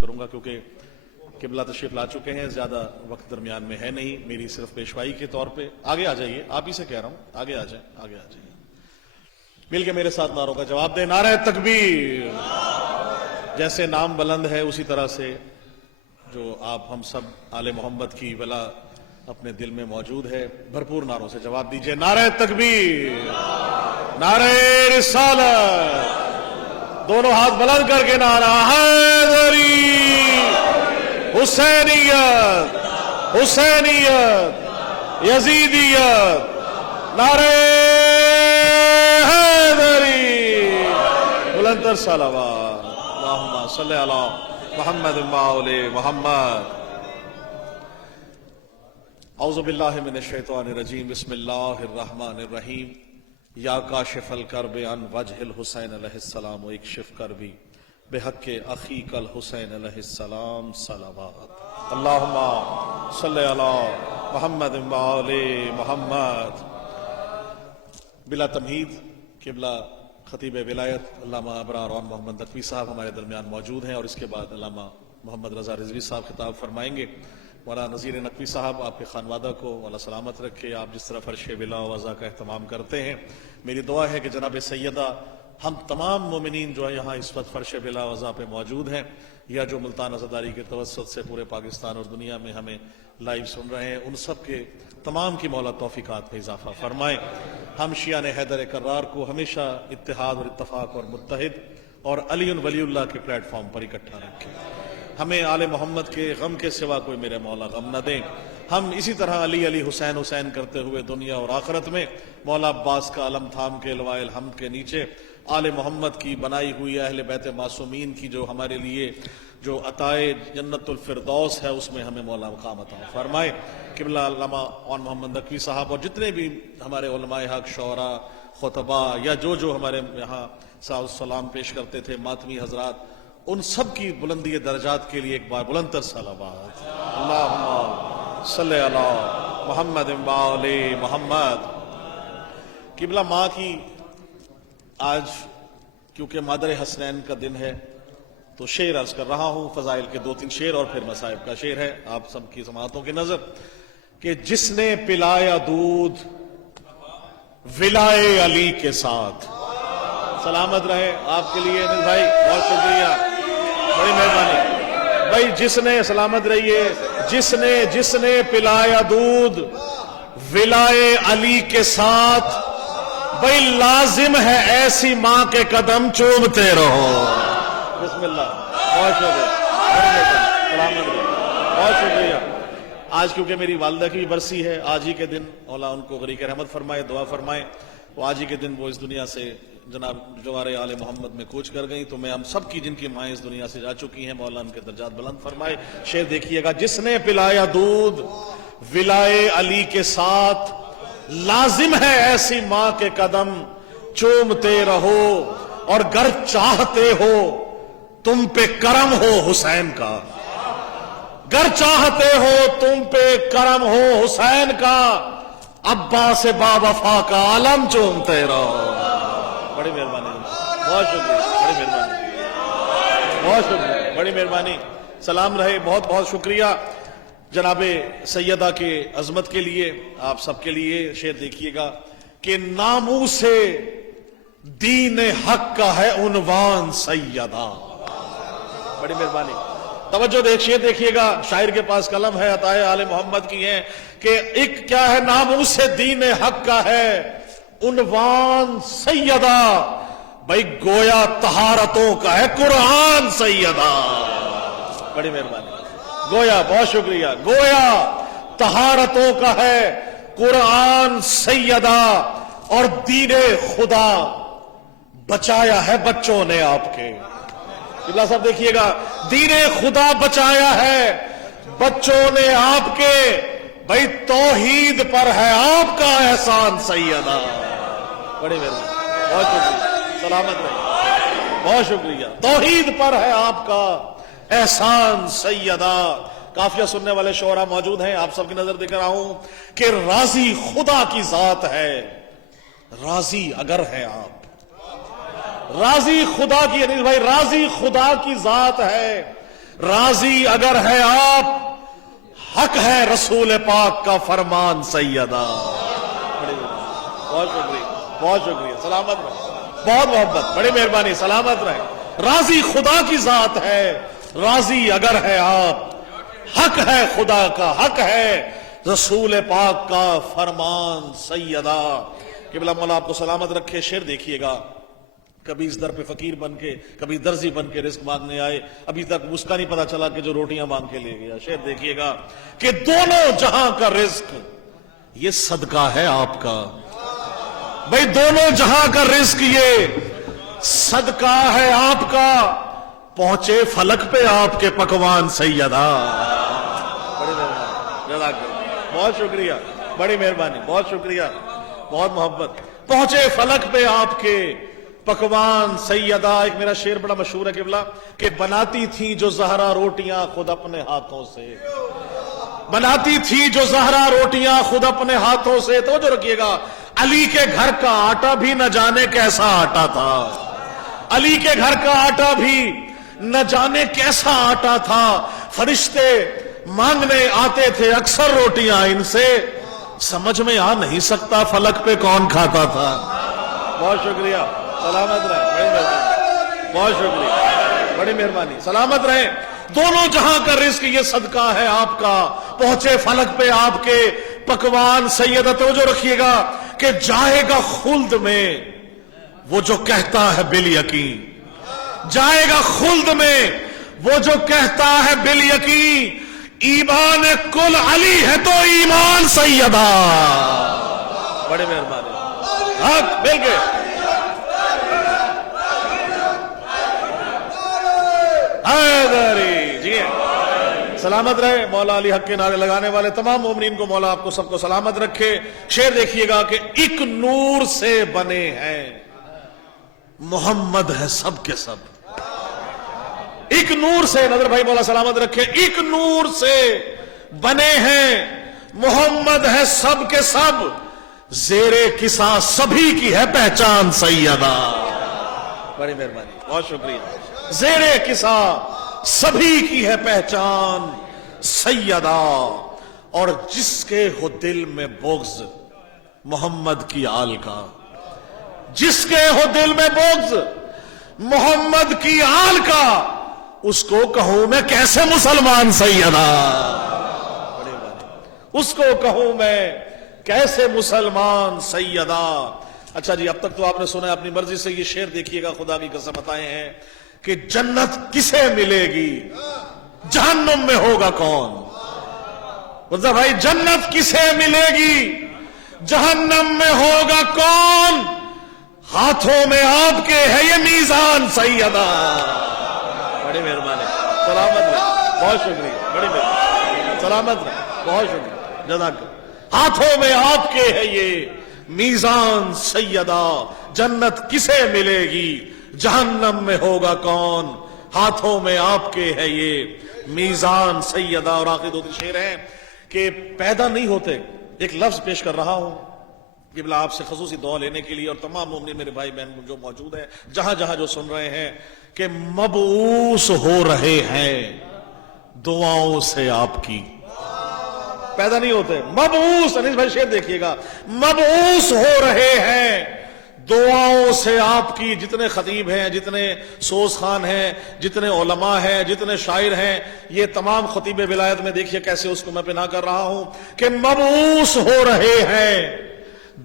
کروں گا کیونکہ قبلہ تشریف لا چکے ہیں، زیادہ وقت درمیان میں ہے نہیں، میری صرف پیشوائی کے طور پہ آگے آ جائیے، آپ ہی سے کہہ رہا ہوں آگے آ جائیں، آگے آ جائیے، مل کے میرے ساتھ نعروں کا جواب دیں، نعرہ تکبیر۔ جیسے نام بلند ہے اسی طرح سے جو آپ ہم سب آل محمد کی ولا اپنے دل میں موجود ہے، بھرپور نعروں سے جواب دیجئے، نعرہ تکبیر، نعرہ رسالت، دونوں ہاتھ بلند کر کے نعرہ حیدری، حسینیت، حسینیت، یزیدیت، نعرہ حیدری، بلندتر صلوات، اللہم صلی علی محمد وآل محمد۔ اعوذ باللہ من الشیطان الرجیم، بسم اللہ الرحمن الرحیم، یا کاشف الکرب عن وجہ الحسین علیہ السلام و اکشف کربی بحق اخیک الحسین علیہ السلام صلوات، اللہم صلی علی محمد وآل محمد۔ بلا تمہید قبلہ خطیب ولایت علامہ ابرار اور محمد نقوی صاحب ہمارے درمیان موجود ہیں، اور اس کے بعد علامہ محمد رضا رضوی صاحب خطاب فرمائیں گے۔ مولانا نذیر نقوی صاحب آپ کے خانوادہ کو اللہ سلامت رکھے، آپ جس طرح فرش ولا وضع کا اہتمام کرتے ہیں، میری دعا ہے کہ جناب سیدہ ہم تمام مومنین جو یہاں اس وقت فرش ولا وضع پہ موجود ہیں یا جو ملتان عزاداری کے توسط سے پورے پاکستان اور دنیا میں ہمیں لائیو سن رہے ہیں، ان سب کے تمام کی مولا توفیقات میں اضافہ فرمائیں۔ ہم شیعان حیدر کرار کو ہمیشہ اتحاد اور اتفاق اور متحد اور علی ولی اللہ کے پلیٹ فارم پر اکٹھا رکھیں، ہمیں آل محمد کے غم کے سوا کوئی میرے مولا غم نہ دیں۔ ہم اسی طرح علی علی حسین حسین کرتے ہوئے دنیا اور آخرت میں مولا عباس کا علم تھام کے لوائے الحمد کے نیچے آل محمد کی بنائی ہوئی اہل بیت معصومین کی جو ہمارے لیے جو عطائے جنت الفردوس ہے اس میں ہمیں مولا مقام عطا فرمائے۔ قبلہ علامہ اور محمد نقوی صاحب اور جتنے بھی ہمارے علماء حق، شعراء، خطبہ یا جو ہمارے یہاں سلام پیش کرتے تھے، ماتمی حضرات، ان سب کی بلندی درجات کے لیے ایک بار بلندتر صلوات، اللہم صلی علی محمد وآل محمد۔ قبلہ ماں کی آج کیونکہ مادر حسنین کا دن ہے تو شعر عرض کر رہا ہوں، فضائل کے 2-3 شعر اور پھر مصائب کا شعر ہے آپ سب کی سماعتوں کی نظر، کہ جس نے پلایا دودھ ولائے علی کے ساتھ، سلامت رہے آپ کے لیے انل بھائی، بہت شکریہ، بڑی مہربانی بھائی، جس نے سلامت رہیے، جس نے پلایا دودھ ولائے علی کے ساتھ، بھائی لازم ہے ایسی ماں کے قدم چومتے رہو۔ بسم اللہ، بہت شکریہ، سلامت رہے، بہت شکریہ۔ آج کیونکہ میری والدہ کی بھی برسی ہے، آج ہی کے دن مولا ان کو غریق رحمت فرمائے، دعا فرمائے، وہ آج ہی کے دن وہ اس دنیا سے جناب جوار آل محمد میں کوچ کر گئی، تو میں ہم سب کی جن کی مائیں اس دنیا سے جا چکی ہیں، مولا ان کے درجات بلند فرمائے۔ شعر دیکھیے گا، جس نے پلایا دودھ ولائے علی کے ساتھ، لازم ہے ایسی ماں کے قدم چومتے رہو، اور گر چاہتے ہو تم پہ کرم ہو حسین کا، گر چاہتے ہو تم پہ کرم ہو حسین کا، عباس با وفا کا علم چومتے رہو۔ بڑی مہربانی، بہت شکریہ، بڑی مہربانی، بہت شکریہ، بڑی مہربانی، سلام رہے، بہت بہت شکریہ جناب سیدہ کے عظمت کے لیے، آپ سب کے لیے شعر دیکھیے گا، کہ ناموس دین حق کا ہے عنوان سیدہ، بڑی مہربانی، توجہ شعر دیکھیے گا، شاعر کے پاس قلم ہے، عطائے آل محمد کی ہیں، کہ ایک کیا ہے، ناموس دین حق کا ہے عنوان سیدہ، بھائی گویا طہارتوں کا ہے قرآن سیدہ، بڑی مہربانی، گویا، بہت شکریہ، گویا طہارتوں کا ہے قرآن سیدہ، اور دین خدا بچایا ہے بچوں نے آپ کے، قبلہ صاحب دیکھیے گا، دین خدا بچایا ہے بچوں نے آپ کے، بھائی توحید پر ہے آپ کا احسان سیدہ، بڑی مہربانی، بہت شکریہ، سلامت رہے، بہت شکریہ، توحید پر ہے آپ کا احسان سیدہ۔ کافیہ سننے والے شعراء موجود ہیں، آپ سب کی نظر دکھ رہا ہوں، کہ راضی خدا کی ذات ہے، راضی اگر ہے آپ، راضی خدا کی، انیل بھائی، راضی خدا کی ذات ہے، راضی اگر ہے آپ، حق ہے رسول پاک کا فرمان سیدہ. بہت شکریہ، بہت شکریہ، سلامت رہے، بہت محبت، بڑی مہربانی، سلامت رہے. راضی خدا کی ذات ہے، راضی اگر ہے آپ، حق ہے خدا کا، حق ہے رسول پاک کا فرمان سیدہ. قبلہ مولا آپ کو سلامت رکھے. شعر دیکھیے گا، کبھی اس در پہ فقیر بن کے، کبھی درزی بن کے رزق مانگنے آئے، ابھی تک اس کا نہیں پتا چلا کہ جو روٹیاں مانگ کے لے گیا. شعر دیکھیے گا کہ دونوں جہاں کا رزق یہ صدقہ ہے آپ کا. بھئی دونوں جہاں کا رزق یہ صدقہ ہے آپ کا، پہنچے فلک پہ آپ کے پکوان سیدہ. بہت شکریہ، بڑی مہربانی، بہت شکریہ، بہت محبت. پہنچے فلک پہ آپ کے پکوان سیدہ. ایک میرا شعر بڑا مشہور ہے قبلہ کہ بناتی تھی جو زہرا روٹیاں خود اپنے ہاتھوں سے، بناتی تھی جو زہرا روٹیاں خود اپنے ہاتھوں سے. تو جو رکھیے گا، علی کے گھر کا آٹا بھی نہ جانے کیسا آٹا تھا، علی کے گھر کا آٹا بھی نہ جانے کیسا آٹا تھا. فرشتے مانگنے آتے تھے اکثر روٹیاں ان سے، سمجھ میں آ نہیں سکتا فلک پہ کون کھاتا تھا. بہت شکریہ، سلامت رہے، بڑی مہربانی، بہت شکریہ، بڑی مہربانی، سلامت رہے. دونوں جہاں کا رزق یہ صدقہ ہے آپ کا، پہنچے فلک پہ آپ کے پکوان سیدہ. توجہ رکھیے گا کہ جائے گا خلد میں وہ جو کہتا ہے بالیقین، جائے گا خلد میں وہ جو کہتا ہے بالیقین، ایمان کل علی ہے تو ایمان سیدہ. بڑے مہربانی، حق مل گئے. جی سلامت رہے. مولا علی حق کے نعرے لگانے والے تمام مومنین کو مولا آپ کو سب کو سلامت رکھے. شعر دیکھیے گا کہ ایک نور سے بنے ہیں، محمد ہے سب کے سب. ایک نور سے، نظر بھائی مولا سلامت رکھے، ایک نور سے بنے ہیں، محمد ہے سب کے سب، زیر کسا سبھی کی ہے پہچان سیدہ. بڑی مہربانی، بہت شکریہ. زیر کسا سبھی کی ہے پہچان سیدہ. اور جس کے ہو دل میں بغض محمد کی آل کا، جس کے ہو دل میں بغض محمد کی آل کا، اس کو کہوں میں کیسے مسلمان سیدہ. اس کو کہوں میں کیسے مسلمان سیدہ. اچھا جی، اب تک تو آپ نے سنا اپنی مرضی سے. یہ شعر دیکھیے گا، خدا کی قسم بتائے ہیں کہ جنت کسے ملے گی، جہنم میں ہوگا کون. مطلب بھائی جنت کسے ملے گی، جہنم میں ہوگا کون، ہاتھوں میں آپ کے ہے یہ میزان سیدہ. بڑی مہربانی، سلامت رہے، بہت شکریہ، بڑی مہربانی، سلامت رہے، بہت شکریہ، جزاک. ہاتھوں میں آپ کے ہے یہ میزان سیدہ. جنت کسے ملے گی، جہنم میں ہوگا کون، ہاتھوں میں آپ کے ہے یہ میزان سیدہ. اور آخری دو تین شعر ہیں کہ پیدا نہیں ہوتے. ایک لفظ پیش کر رہا ہوں قبلہ آپ سے خصوصی دعا لینے کے لیے، اور تمام مومنین میرے بھائی بہن جو موجود ہیں جہاں جہاں جو سن رہے ہیں، کہ مبعوث ہو رہے ہیں دعاؤں سے آپ کی. پیدا نہیں ہوتے، مبعوث. انیس بھائی شعر دیکھیے گا، مبعوث ہو رہے ہیں دعاؤں سے آپ کی. جتنے خطیب ہیں، جتنے سوز خان ہیں، جتنے علماء ہیں، جتنے شاعر ہیں، یہ تمام خطیب ولایت میں دیکھیے کیسے اس کو میں پناہ کر رہا ہوں کہ مبعوث ہو رہے ہیں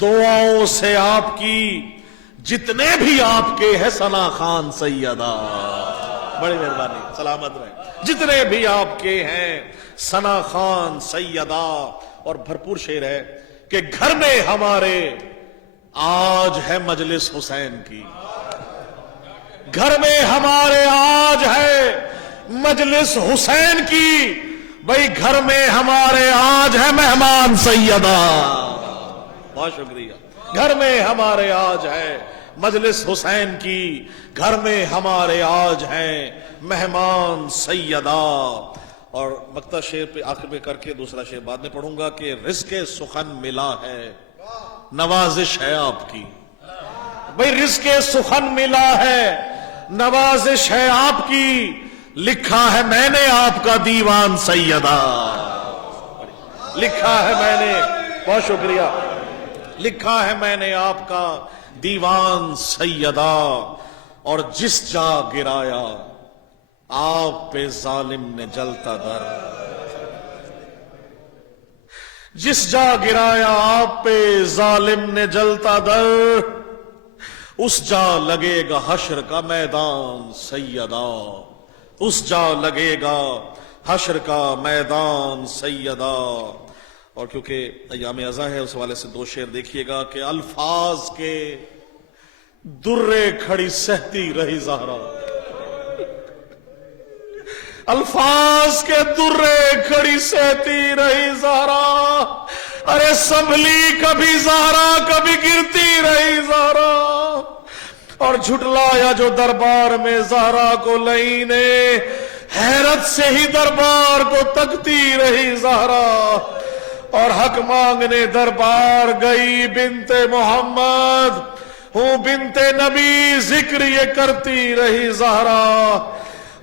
دعاؤں سے آپ کی. جتنے بھی آپ کے ہیں ثنا خان سیدہ. بڑی مہربانی، سلامت رہے. جتنے بھی آپ کے ہیں ثنا خان سیدہ. اور بھرپور شعر ہے کہ گھر میں ہمارے آج ہے مجلس حسین کی، گھر میں ہمارے آج ہے مجلس حسین کی. بھئی گھر میں ہمارے آج ہے مہمان سیدہ. بہت شکریہ. گھر میں ہمارے آج ہے مجلس حسین کی، گھر میں ہمارے آج ہیں مہمان سیدہ. اور مقطع شعر پہ آخر میں کر کے دوسرا شعر بعد میں پڑھوں گا کہ رزق سخن ملا ہے، نوازش ہے آپ کی. بھئی رزق سخن ملا ہے، نوازش ہے آپ کی. لکھا ہے میں نے آپ کا دیوان سیدہ، لکھا ہے میں نے، بہت شکریہ، لکھا ہے میں نے آپ کا دیوان سیدہ، اور جس جا گرایا آپ پہ ظالم نے جلتا در، جس جا گرایا آپ پہ ظالم نے جلتا در، اس جا لگے گا حشر کا میدان سیدہ، اس جا لگے گا حشر کا میدان سیدہ۔ اور کیونکہ ایام ازاں ہے اس حوالے سے دو شعر دیکھیے گا کہ الفاظ کے درے کھڑی سہتی رہی زہرا، الفاظ کے درے کھڑی سہتی رہی زہرا، ارے سنبھلی کبھی زہرا کبھی گرتی رہی زہرا، اور جھٹلایا جو دربار میں زہرا کو لئی نے، حیرت سے ہی دربار کو تکتی رہی زہرا، اور حق مانگنے دربار گئی بنت محمد، ہوں بنت نبی ذکر یہ کرتی رہی زہرا،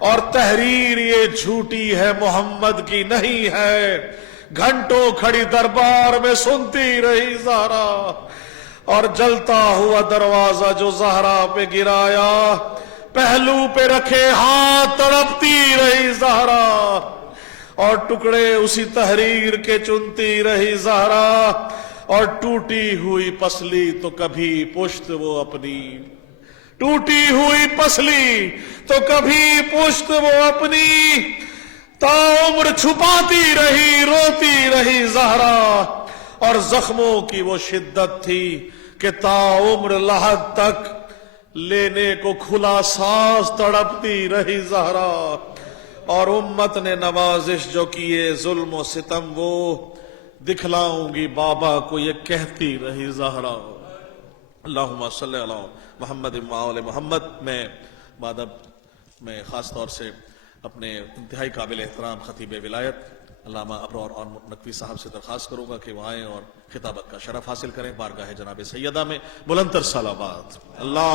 اور تحریر یہ جھوٹی ہے محمد کی نہیں ہے، گھنٹوں کھڑی دربار میں سنتی رہی زہرا، اور جلتا ہوا دروازہ جو زہرا پہ گرایا، پہلو پہ رکھے ہاتھ تڑپتی رہی زہرا، اور ٹکڑے اسی تحریر کے چنتی رہی زہرا، اور ٹوٹی ہوئی پسلی تو کبھی پشت وہ اپنی، ٹوٹی ہوئی پسلی تو کبھی پشت وہ اپنی، تا عمر چھپاتی رہی روتی رہی زہرا، اور زخموں کی وہ شدت تھی کہ تا عمر لحد تک لینے کو کھلا سانس تڑپتی رہی زہرا، اور امت نے نوازش جو کیے ظلم و ستم وہ دکھلاؤں گی بابا کو یہ کہتی رہی زہرا۔ اللہم صلی علی محمد وآل محمد۔ میں بادب میں خاص طور سے اپنے انتہائی قابل احترام خطیب ولایت علامہ ابرار اور نقوی صاحب سے درخواست کروں گا کہ وہ آئیں اور خطابت کا شرف حاصل کریں بارگاہ جناب سیدہ میں۔ بلند تر صلوات۔ اللہ